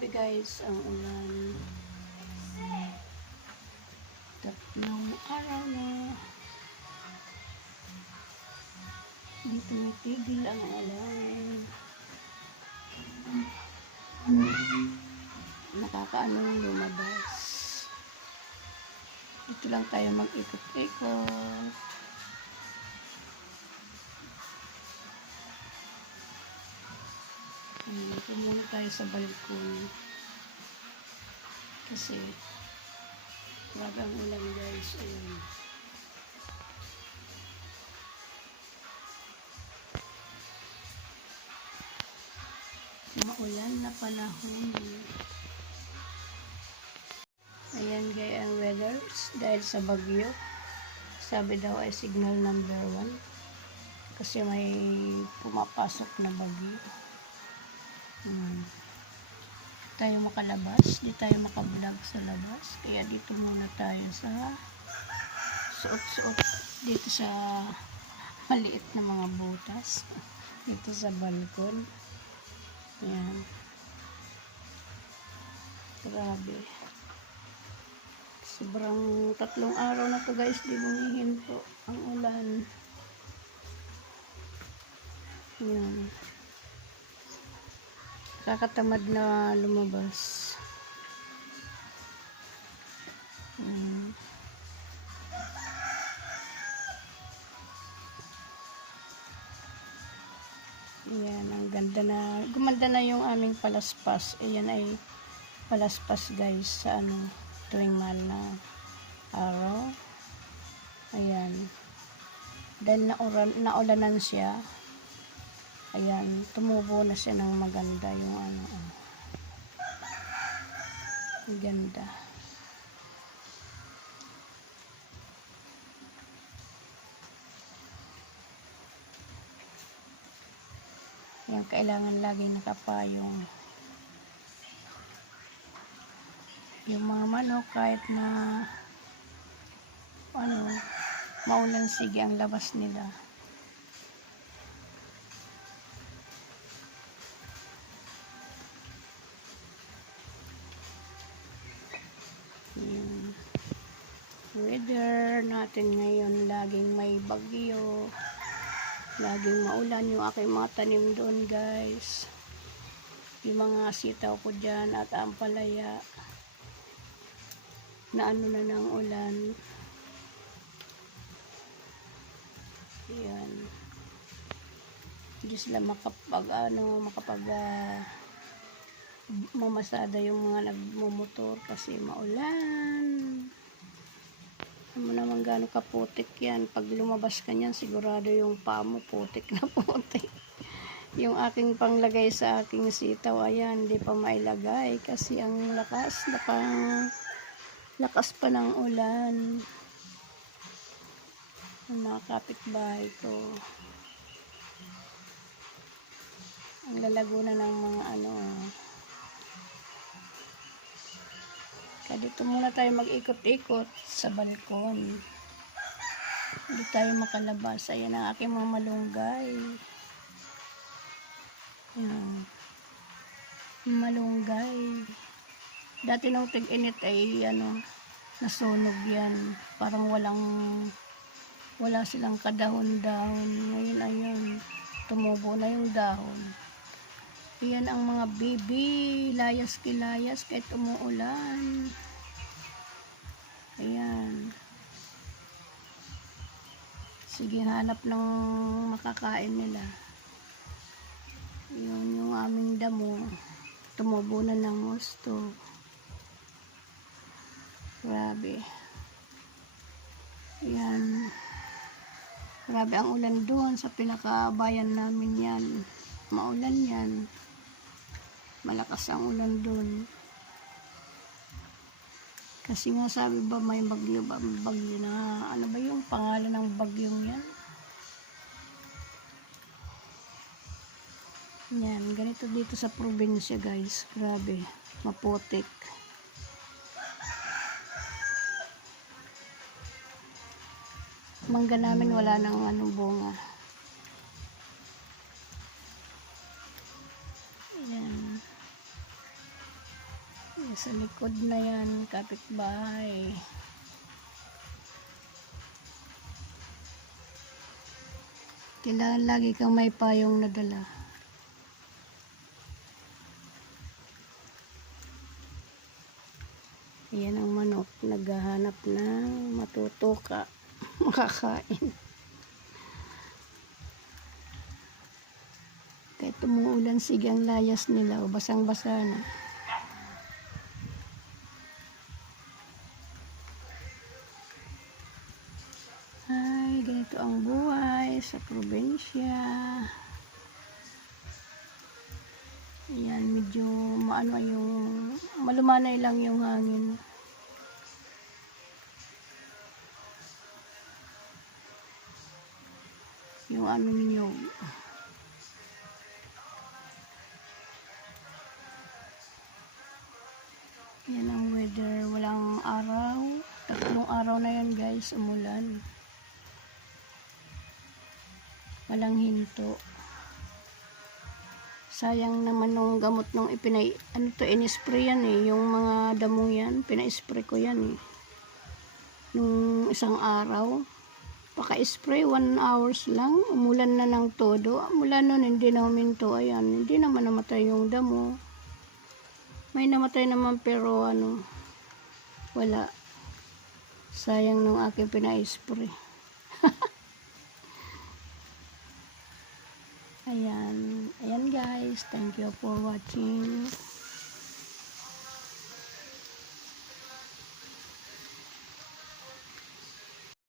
Grabe guys, ang ulan. Tatlong araw na. Hindi tumitigil ang ulan. Nakakaanong lumabas. Dito lang tayo mag-ikot-ikot. Dito muna tayo sa balkon. Kasi grabe ang ulan guys. Ayun. Maulan na panahon. Ayan guys ang weather dahil sa bagyo. Sabi daw ay signal number 1 kasi may pumapasok na bagyo. Tayo makalabas, di tayo makablog sa labas, kaya dito muna tayo sa suot-suot dito sa maliit na mga butas dito sa balkon. Ayan, grabe, sobrang 3 araw na to guys, di bumihinto ang ulan. Ayan, kakatamad na lumabas. Ayan, ang ganda na, gumanda na yung aming palaspas. Ayan ay palaspas guys sa tuwing mahal na araw. Ayan, dahil naulanan siya. Ayan, tumubo na siya ng maganda yung ang ganda. Ayan, kailangan lagi nakapayong. Yung mga manok kahit na maulan, sige ang labas nila. Weather natin ngayon, laging may bagyo, laging maulan. Yung aking mga tanim doon guys, yung mga sitaw ko dyan at ampalaya na na ng ulan. Ayan, hindi sila makapag mamasada yung mga nagmumotor kasi maulan. Alam mo naman gaano kaputik yan. Pag lumabas ka niyan, sigurado yung paa mo putik na putik. Yung aking panglagay sa aking sitaw, ayan, hindi pa mailagay kasi ang lakas pa ng ulan. Ang mga kapitbahay ko, ang lalago na ng mga kaya dito muna tayo mag-ikot-ikot sa balkon. Hindi tayo makalabas. Ayan ang aking mga malunggay. Ayan, malunggay. Dati nung tig-init ay nasunog yan. Parang wala silang kadahon-dahon. Ngayon ayun, tumubo na yung dahon. Ayan ang mga baby, layas-kilayas kahit umuulan. Ayan. Sige, hanap ng makakain nila. Yun yung aming damo. Tumubo na ng gusto. Grabe. Ayan. Grabe ang ulan doon sa pinakabayan namin yan. Maulan yan. Malakas ang ulan doon. Kasi nga sabi ba may bagyo na, ano ba yung pangalan ng bagyong yan? Yan, ganito dito sa probinsya guys. Grabe, maputik. Mangga namin wala nang bunga. Ayan. Sa likod na yan, kapitbahay. Kailangan lagi kang may payong nadala. Ayan ang manok, naghahanap ng matutuka, makakain. Kahit tumuulan, sige ang layas nila, o basang-basa na. Ay, ganito ang buhay sa probinsya. Ayan, medyo maano yung, malumanay lang yung hangin. Yung aming niyog. Yan ang weather, walang araw. 3 araw na yan guys, umulan. Walang hinto. Sayang naman nung gamot nung inispray yan eh, yung mga damo yan, pina-spray ko yan eh. Nung isang araw, paka-spray 1 hours lang, umulan na ng todo. Mula nun hindi na huminto, ayan, hindi naman namatay yung damo. May namatay naman pero wala. Sayang nung aking pina-spray. Ayan guys, thank you for watching.